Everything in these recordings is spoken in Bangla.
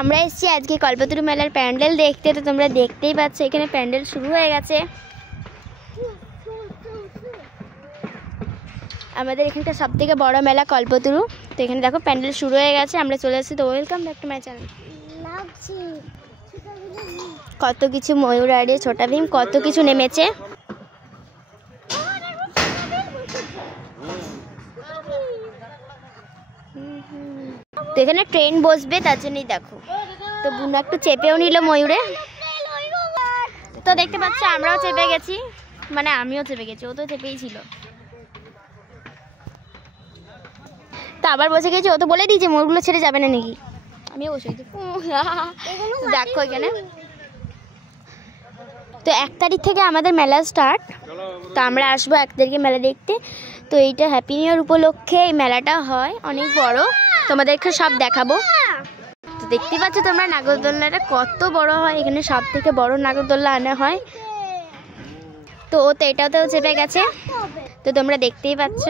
আমরা এসেছি আজকে কল্পতরু মেলার প্যান্ডেল দেখতে। তো তোমরা দেখতেই পাচ্ছ এখানে প্যান্ডেল শুরু হয়ে গেছে। আমাদের এখানকার সব থেকে বড় মেলা কল্পতরু। তো এখানে দেখো প্যান্ডেল শুরু হয়ে গেছে, আমরা চলে এসেছি। তো welcome back to my channel. কত কিছু ময়ূর আড়ে ছোটা ভীম কত কিছু নেমেছে। তো এখানে ট্রেন বসবে তার জন্যই দেখো। তো বুনা একটু চেপেও নিল ময়ূরে। তো দেখতে পাচ্ছ আমরাও চেপে গেছি, মানে আমিও চেপে গেছি, ও তো চেপেই ছিল। তো আবার বসে গেছি, ও তো বলে দিয়েছে ময়ূরগুলো ছেড়ে যাবে না নাকি। আমিও বসে গেছি। দেখো এখানে তো 1 তারিখ থেকে আমাদের মেলা স্টার্ট। তো আমরা আসবো 1 তারিখে মেলা দেখতে। তো এইটা হ্যাপি নিউ ইয়ার উপলক্ষে এই মেলাটা হয়, অনেক বড়, তোমাদেরকে সব দেখাবো। তো দেখতে পাচ্ছ তোমরা নাগরদোলনাটা কত বড় হয়, এখানে সব থেকে বড় নাগরদোলনা আনা হয়। তো ও তো এটাতেও চেপে গেছে, তো তোমরা দেখতেই পাচ্ছ।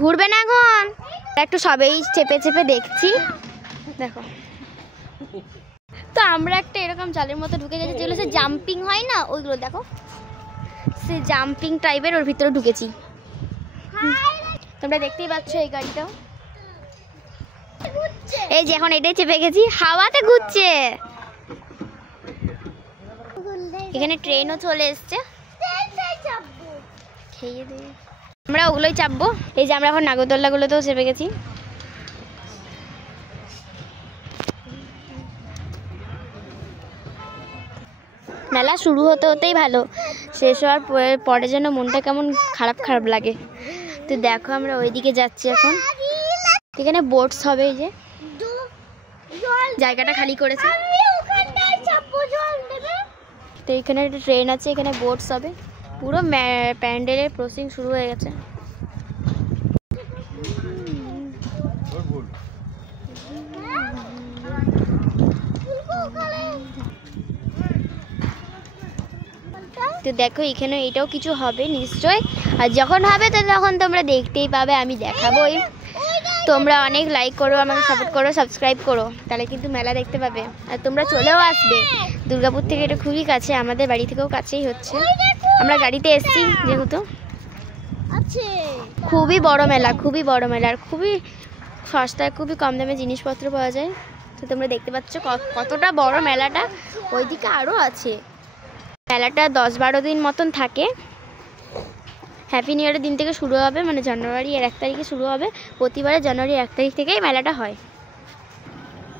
ঘুরবে না এখন, একটু সবেই চেপে চেপে দেখছি দেখো। তো আমরা একটা এরকম জালের মতো ঢুকে গেছি, যেগুলো সে জাম্পিং হয় না, ওইগুলো দেখো, সে জাম্পিং টাইপের, ওর ভিতরে ঢুকেছি। তোমরা দেখতেই পাচ্ছ এই গাড়িটাও, এই যে এখন এটাই চেপে গেছি, হাওয়াতে ঘুরছে। এখানে ট্রেনও চলে এসছে, খেয়ে দিয়ে আমরা ওগুলোই চাপবো। এই যে আমরা এখন নাগরদোলনাগুলোতেও চেপে গেছি। মেলা শুরু হতে হতেই ভালো, শেষ হওয়ার পরে যেন মনটা কেমন খারাপ খারাপ লাগে। তো দেখো আমরা ওইদিকে যাচ্ছি এখন। এখানে বোটস হবে, এই যে জায়গাটা খালি করেছে। তো এখানে একটা ট্রেন আছে, এখানে বোটস হবে। পুরো প্যান্ডেলের প্রসেসিং শুরু হয়ে গেছে। তো দেখো এখানে এটাও কিছু হবে নিশ্চয়, আর যখন হবে তো তখন তোমরা দেখতেই পাবে, আমি দেখাবোই। তোমরা অনেক লাইক করো, আমাকে সাপোর্ট করো, সাবস্ক্রাইব করো, তাহলে কিন্তু মেলা দেখতে পাবে। আর তোমরা চলেও আসবে, দুর্গাপুর থেকে এটা খুবই কাছে, আমাদের বাড়ি থেকেও কাছেই হচ্ছে। আমরা গাড়িতে এসেছি যেহেতু। খুবই বড় মেলা, খুবই বড় মেলা, আর খুবই সস্তায় খুবই কম দামে জিনিসপত্র পাওয়া যায়। তো তোমরা দেখতে পাচ্ছ কতটা বড় মেলাটা। ওইদিকে আরও আছে। মেলাটা 10-12 দিন মতন থাকে। হ্যাপি নিউ ইয়ারের দিন থেকে শুরু হবে, মানে জানুয়ারির 1 তারিখে শুরু হবে। প্রতিবারে জানুয়ারির 1 তারিখ থেকেই মেলাটা হয়।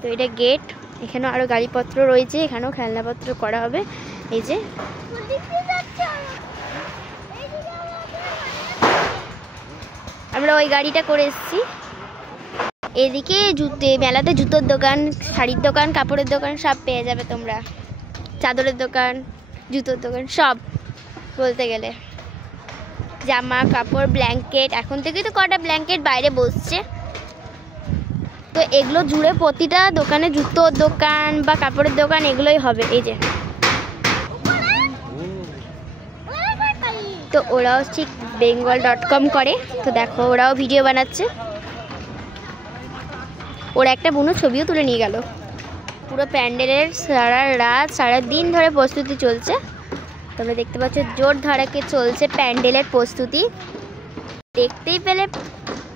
তো এটা গেট, এখানেও আরও গাড়িপত্র রয়েছে, এখানেও খেলনাপত্র করা হবে। এই যে আমরা ওই গাড়িটা করে এসেছি। এদিকে মেলাতে জুতোর দোকান, শাড়ির দোকান, কাপড়ের দোকান সব পেয়ে যাবে তোমরা। চাদরের দোকান, জুতোর দোকান, সব বলতে গেলে। জামা কাপড়, ব্ল্যাঙ্কেট, এখন থেকেই তো কটা ব্ল্যাঙ্কেট বাইরে বসছে। তো এগুলো জুড়ে প্রতিটা দোকানে, জুতোর দোকান বা কাপড়ের দোকান, এগুলোই হবে। এই যে তো ওরাও ঠিক bengal.com করে। তো দেখো ওরাও ভিডিও বানাচ্ছে। ওরা একটা বুনো ছবিও তুলে নিয়ে গেল। পুরো প্যান্ডেলের সারা রাত সারা দিন ধরে প্রস্তুতি চলছে। তোমরা দেখতে পাচ্ছ জোর ধরাকে চলছে প্যান্ডেলের প্রস্তুতি। দেখতেই পেলে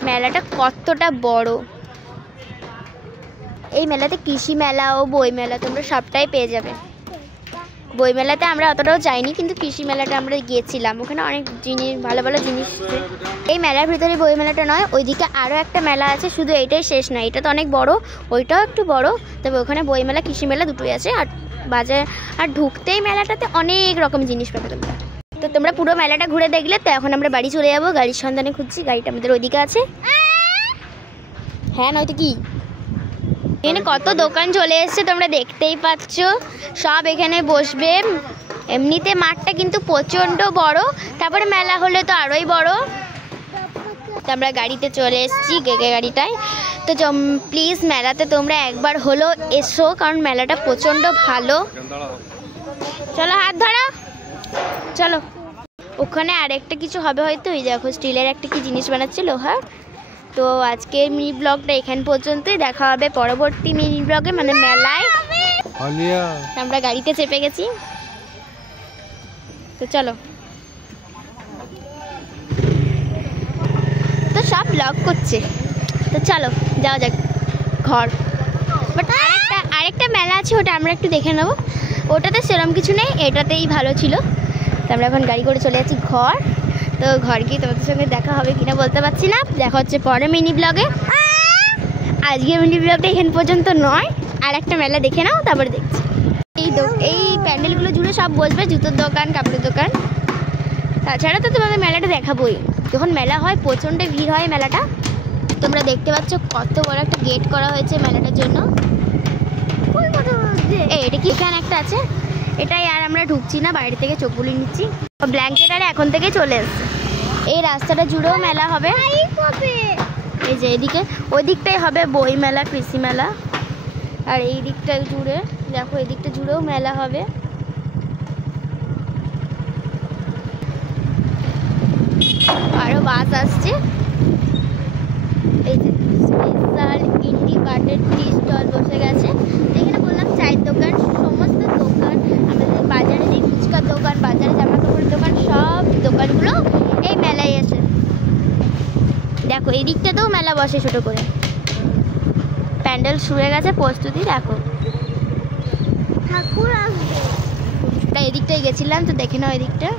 মেলাটা কতটা বড়। এই মেলাতে কৃষি মেলা ও বই মেলা তোমরা সবটাই পেয়ে যাবে। বই মেলাতে আমরা অতটাও যাইনি, কিন্তু কৃষি মেলাটা আমরা গিয়েছিলাম, ওখানে অনেক জিনিস, ভালো ভালো জিনিস। এই মেলার ভিতরে বই মেলাটা নয়, ওইদিকে আরও একটা মেলা আছে, শুধু এইটাই শেষ নয়, এটা তো অনেক বড়, ওইটাও একটু বড়। তবে ওখানে বই মেলা কৃষি মেলা দুটোই আছে। আর বাজার আর ঢুকতেই মেলাটাতে অনেক রকম জিনিস পাবে তোমরা। তো তোমরা পুরো মেলাটা ঘুরে দেখলে। তো এখন আমরা বাড়ি চলে যাবো, গাড়ির সন্ধানে খুঁজছি, গাড়িটা আমাদের ওইদিকে আছে। হ্যাঁ নয়তো কি, এখানে কত দোকান চলে এসছে তোমরা দেখতেই পাচ্ছ, সব এখানে বসবে। এমনিতে মাঠটা কিন্তু প্রচণ্ড বড়, তারপরে মেলা হলে তো আরোই বড়। তো আমরা গাড়িতে চলে এসেছি, গাড়িটায়। তো প্লিজ মেলাতে তোমরা একবার হলো এসো, কারণ মেলাটা প্রচণ্ড ভালো। চলো হাত ধরো, চলো। ওখানে আরেকটা কিছু হবে হয়তো, ওই দেখো স্টিলের একটা কি জিনিস বানাচ্ছে, লোহার। তো আজকের মিনি ব্লগটা এখান পর্যন্তই, দেখা হবে পরবর্তী মিনি ব্লগে, মানে মেলায়। আমরা গাড়িতে চেপে গেছি, তো চলো। তো সব ব্লগ করছে, তো চলো যাওয়া যাক ঘর। বাট আরেকটা মেলা আছে, ওটা আমরা একটু দেখে নেবো। ওটাতে সেরকম কিছু নেই, এটাতেই ভালো ছিল। তো আমরা এখন গাড়ি করে চলে যাচ্ছি ঘর। তো ঘর গিয়ে তোমাদের সঙ্গে দেখা হবে কিনা বলতে পারছি না, দেখা হচ্ছে পরে মিনি ব্লগে। আজকের মিনি ব্লগটা এখান পর্যন্ত নয়, আর একটা মেলা দেখে নাও, তারপরে দেখছি। এই প্যান্ডেলগুলো জুড়ে সব বসবে, জুতোর দোকান, কাপড়ের দোকান। তাছাড়া তো তোমাদের মেলাটা দেখাবোই। যখন মেলা হয় প্রচণ্ড ভিড় হয় মেলাটা। তোমরা দেখতে পাচ্ছ কত বড় একটা গেট করা হয়েছে মেলাটার জন্য। এটা কি এখানে একটা আছে, এটাই। আর আমরা ঢুকছি না, বাইরে থেকে চোখ বুলিয়ে নিচ্ছি। ব্ল্যাঙ্কেট আর এখন থেকে চলে এসছে। এই রাস্তাটা জুড়েও মেলা হবে। এই যে এদিকে, ওই দিকটাই হবে বই মেলা, কৃষি মেলা। আর এই দিকটা জুড়ে দেখো, এই দিকটা জুড়েও মেলা হবে। আরো বাস আসছে। এই যে স্পেশাল ইন্ডি বাটার টি স্টল বসে গেছে। এখানে বললাম চায়ের দোকান, সমস্ত দোকান, আমাদের বাজারে যে ফুচকার দোকান, বাজারে জামা কাপড়ের দোকান, সব দোকানগুলো এই মেলায় আছে। দেখো এই দিকটাতেও মেলা বসে ছোট করে। প্যান্ডেল শুরু হয়ে গেছে, প্রস্তুতি দেখো। ঠাকুর আসবে, তাই এদিকটাই গেছিলাম, তো দেখে নাও এদিকটা।